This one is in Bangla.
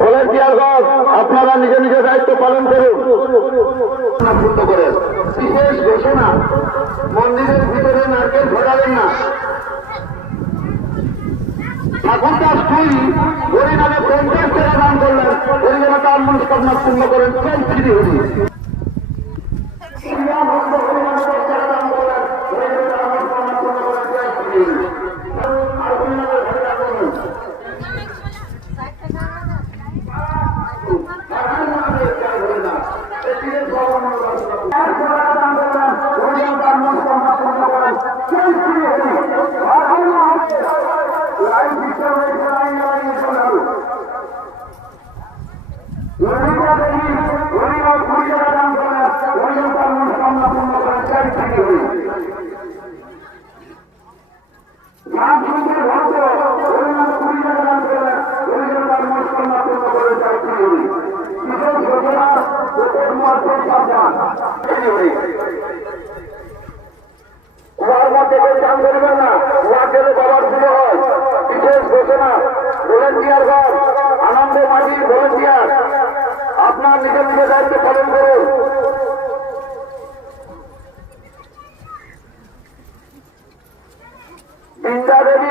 ভলেন্টিয়ারগণ আপনারা নিজ নিজ দায়িত্ব পালন করুন। বিশেষ ঘোষণা, মন্দিরের ভিতরে নারকেল ফোটাবেন না। ঠাকুরদাস তুই হরিনামে 50 টাকা দান করলেন, হরিজনে তার মনস্কামনা পূর্ণ করেন। জয় শ্রী হরি। কুয়ার মধ্যে কেউ চান করবেন না, কুয়া গেলে বাবার পুজো হয়। বিশেষ ঘোষণা, ভলেন্টিয়ারগণ, আনন্দ মাঝির ভলেন্টিয়ার, আপনার নিজের নিজের দায়িত্ব পালন করুন। বৃন্দা দেবী